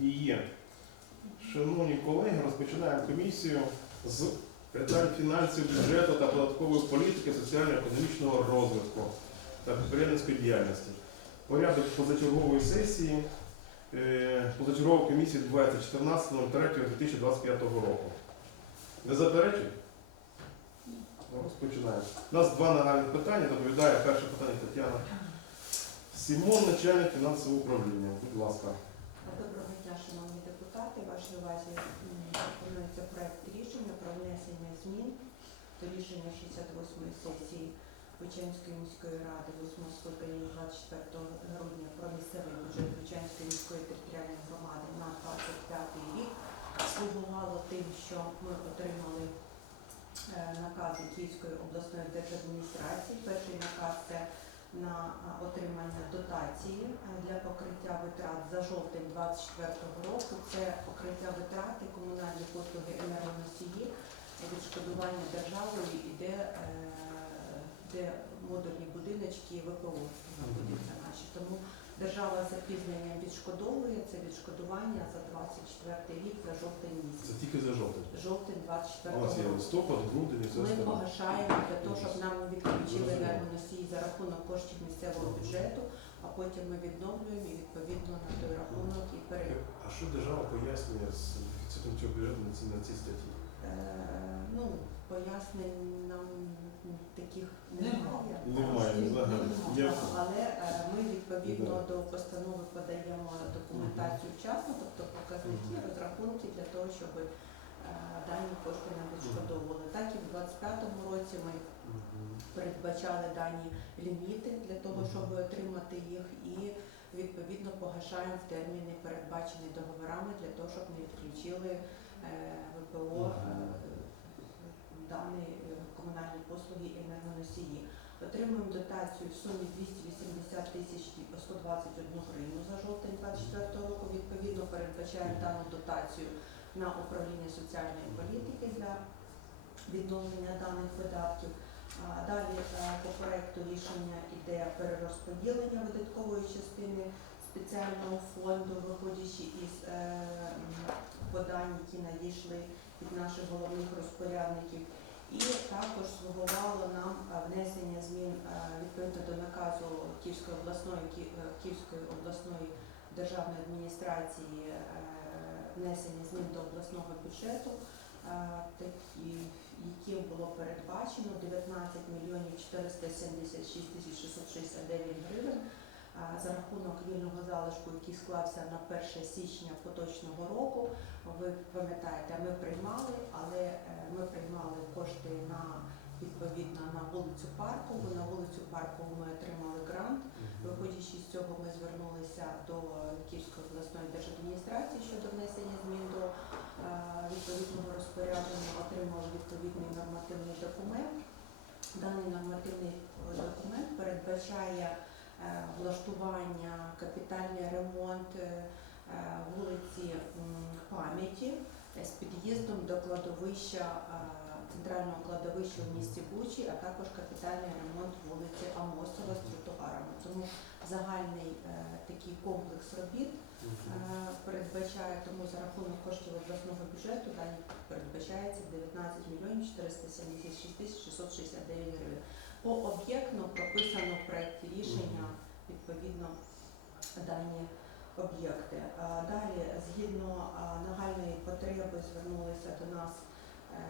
є. Шановні колеги, розпочинаємо комісію з питань фінансів, бюджету та податкової політики, соціально-економічного розвитку та підприємницької діяльності. Порядок позачергової сесії е, позачергової комісії відбувається 14.03.2025 року. Не заперечують? Ну, Розпочинаємо. У нас два нагальних питання. Доповідає перше питання Тетяна Сімон, начальник фінансового управління. Будь ласка. Доброго дня, шановні депутати. Вашій увазі пропонується проект рішення про внесення змін до рішення 68-ї сесії Бучанської міської ради 8 скликання 24 грудня про місцевий бюджет Бучанської міської територіальної громади на 25 рік. Слугувало тим, що ми отримали е, накази Київської обласної держадміністрації. Перший наказ це на отримання дотації е, для покриття витрат за жовтень 2024 року. Це покриття витрати, комунальні послуги енергоносії, відшкодування державою іде, де, де модульні будиночки ВПО знаходяться наші. Тому держава з запізненням відшкодовує це відшкодування за 24 рік за жовтень місяць. Це тільки за жовтень. Жовтень У 24 нас є року. листопад, грудень і все Ми остальне. погашаємо для того, щоб нам відключили Зрозуміло. енергоносії за рахунок коштів місцевого бюджету, а потім ми відновлюємо і відповідно на той рахунок і пере... А що держава пояснює з цього бюджету на ці, на ці статті? Е, ну, пояснень нам таких Нема. немає. Немає, взагалі. нема. Але е, ми відповідно до постанови подаємо документацію вчасно, тобто показники, розрахунки для того, щоб е, дані кошти нам відшкодовували. Так і в 2025 році ми передбачали дані ліміти для того, щоб отримати їх, і відповідно погашаємо в терміни, передбачені договорами, для того, щоб не відключили ВПО е, дані е, комунальні послуги і енергоносії. Отримуємо дотацію в сумі 280 тисяч 121 гривну за жовтень 2024 року. Відповідно, передбачаємо дану дотацію на управління соціальної політики для відновлення даних видатків. Далі е, по проекту рішення йде перерозподілення видаткової частини спеціального фонду, виходячи е, подань, які надійшли від наших головних розпорядників. І також слугувало нам е, внесення змін е, відповідно до наказу Київської обласної е, Київської обласної державної адміністрації внесення змін до обласного бюджету, яким було передбачено 19 мільйонів 476 тисяч 669 гривень за рахунок вільного залишку, який склався на 1 січня поточного року. Ви пам'ятаєте, ми приймали, але е, ми приймали кошти на відповідно на вулицю Паркову. На вулицю Паркову ми отримали грант. Виходячи з цього, ми звернулися до Київської обласної держадміністрації щодо внесення змін до е, відповідного розпорядження, отримали відповідний нормативний документ. Даний нормативний е, документ передбачає влаштування, капітальний ремонт е, е, вулиці пам'яті е, з під'їздом до кладовища е, центрального кладовища в місті Бучі, а також капітальний ремонт вулиці Амосова з тротуарами. Тому загальний е, такий комплекс робіт е, передбачає, тому за рахунок коштів обласного бюджету дані передбачається 19 мільйонів 476 тисяч 669 гривень. По об'єктно прописано в проєкті рішення відповідно дані об'єкти. Далі, згідно нагальної потреби, звернулися до нас е,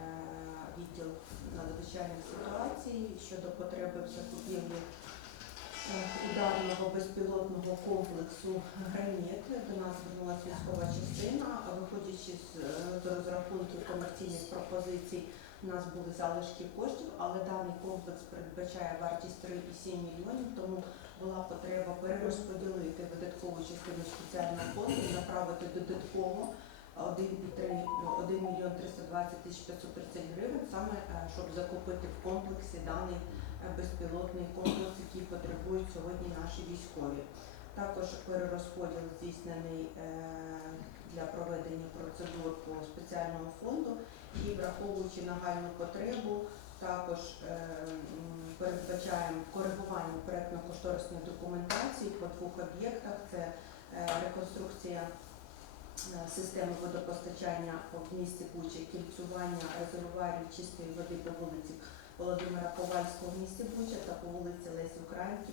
відділ надзвичайних ситуацій щодо потреби в закупівлі е, ударного безпілотного комплексу «Граніт». До нас звернулася військова частина, виходячи е, з розрахунків комерційних пропозицій, у нас були залишки коштів, але даний комплекс передбачає вартість 3,7 мільйонів, тому була потреба перерозподілити видаткову частину спеціального фонду, направити додатково 1 мільйон 320 тисяч 530 гривень, саме е, щоб закупити в комплексі даний е, безпілотний комплекс, який потребують сьогодні наші військові. Також перерозподіл здійснений е, для проведення процедур по спеціальному фонду і враховуючи нагальну потребу, також е, передбачаємо коригування проєктно-кошторисної документації по двох об'єктах. Це е, реконструкція системи водопостачання в місті Буча, кільцювання резервуарів чистої води по вулиці Володимира Ковальського в місті Буча та по вулиці Лесі Українки,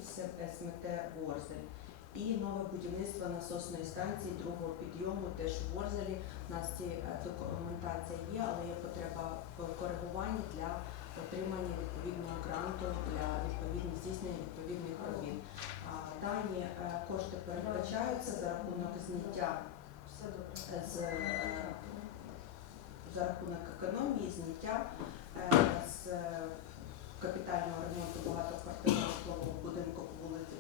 СМТ Ворзель. І нове будівництво насосної станції другого підйому теж в Ворзелі. У нас ці е, документація є, але є потреба в коригуванні для отримання відповідного гранту для відповідних здійснення відповідних робіт. Дані е, кошти передбачаються за рахунок зняття з е, за рахунок економії, зняття з капітального ремонту багатоквартирного житлового будинку по вулиці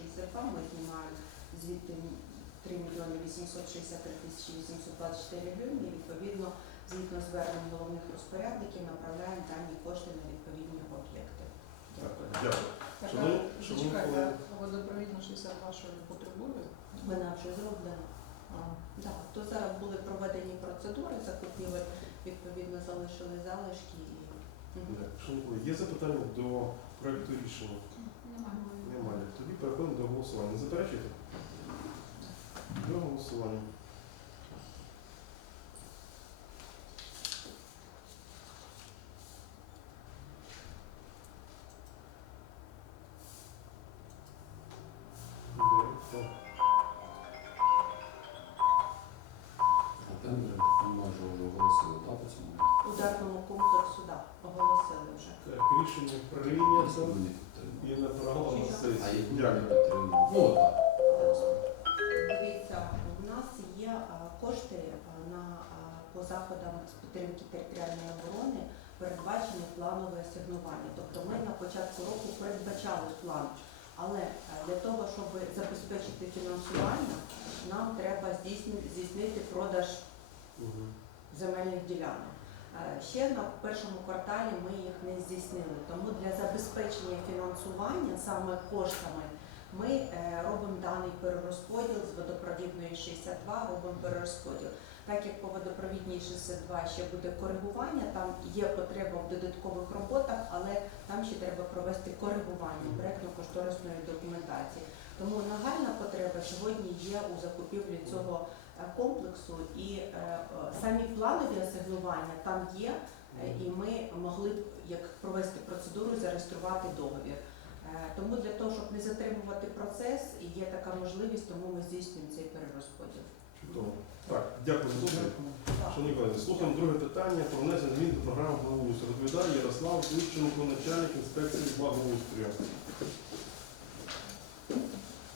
Водопровідна 62. Ми знімаємо звідти 3 мільйони 863 тисячі 824 гривні. І відповідно, згідно звернень головних розпорядників, направляємо дані кошти на відповідні об'єкти. Дякую. А водопровідна 62 що не потребує? Вона вже зроблена. Так, то зараз були проведені процедури закупівель, відповідно залишили залишки. і- Шановні колеги, є запитання до проекту рішення? Немає. Тоді переходимо до голосування. Не заперечуєте? До голосування. А тендер там майже вже оголосили, так, по цьому? Комплексу да, оголосили вже. Так, рішення прийнято. І направлено на А не Дякую. підтримали? Ну, так. просто. Дивіться, у нас є а, кошти а, на а, по заходам з підтримки територіальної оборони передбачені планове асигнування. Тобто ми на початку року передбачали план. Але для того, щоб забезпечити фінансування, нам треба здійснити, здійснити продаж Мгм. земельних ділянок. Е, Ще на першому кварталі ми їх не здійснили. Тому для забезпечення фінансування саме коштами ми е, робимо даний перерозподіл з водопровідної 62, робимо перерозподіл. Так як по водопровідній 62 ще буде коригування, там є потреба в додаткових роботах, але там ще треба провести коригування проєктно-кошторисної документації. Тому нагальна потреба сьогодні є у закупівлі цього комплексу і е, е, самі планові асигнування там є, е, і ми могли б як провести процедуру, зареєструвати договір. Е, Тому для того, щоб не затримувати процес, є така можливість, тому ми здійснюємо цей перерозподіл. Чудово. Так, дякую за. Шановні колеги, слухаємо друге питання про внесення змін до програми благоустрою. Доповідає Ярослав Тищенко, начальник інспекції благоустрою.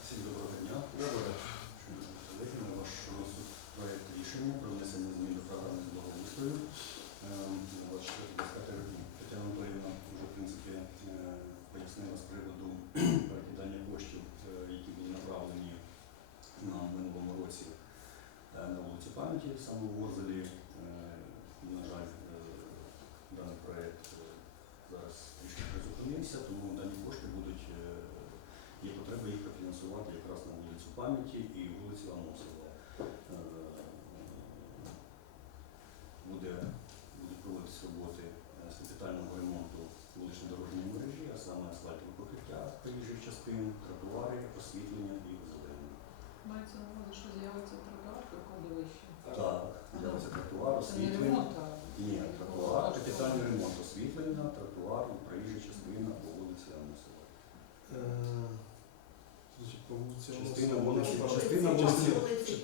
Всім доброго дня. Добре. Шановні колеги, на ваш розсуд проект рішення про внесення змін до програми з благоустрою. Ем, на 24 року Тетяна Анатоліївна вже, в принципі, е, пояснила з приводу перекидання коштів, е, які були направлені на минулому році е, на вулиці пам'яті, саме в Ворзелі. Е, На жаль, е, даний проект е, зараз трішки призупинився, тому дані кошти будуть е, Є потреба їх профінансувати якраз на вулицю пам'яті і вулицю Амосова. Е, Буде, будуть проводитися роботи е, з капітального ремонту вулично-дорожньої мережі, а саме асфальтове покриття проїжджих частин, тротуари, освітлення і озеленення. Мається на увазі, що з'явиться тротуар до кладовища. Так, з'явиться тротуар, освітлення. Ні, тротуар, капітальний ремонт, освітлення, тротуар, проїжджа частина по вулиці Амосова. По вулиці Частина вулиці- вулиці-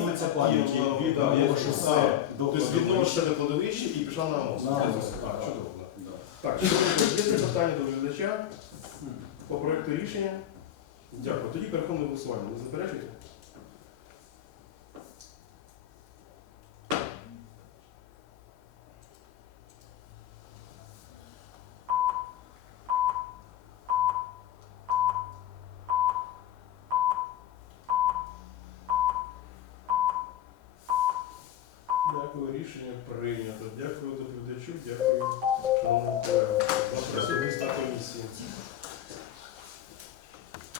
вулиця пам'яті від шосе до Тобто від кладовища. до кладовища і пішла на мост. Так, чудово. Так, є запитання до глядача по проєкту рішення? Дякую. Тоді переходимо до голосування. Не заперечуєте?